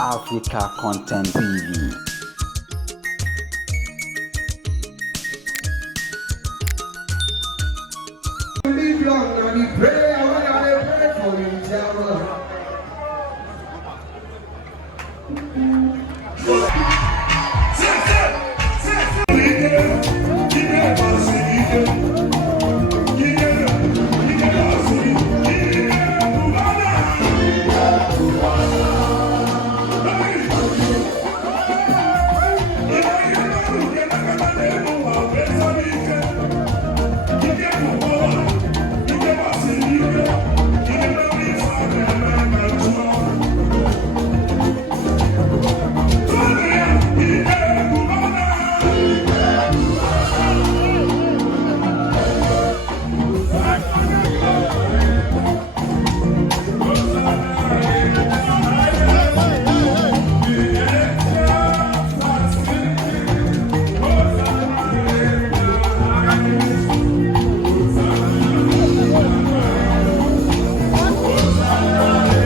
Africa Content TV. Live long and we pray, I want to pray for you, Java.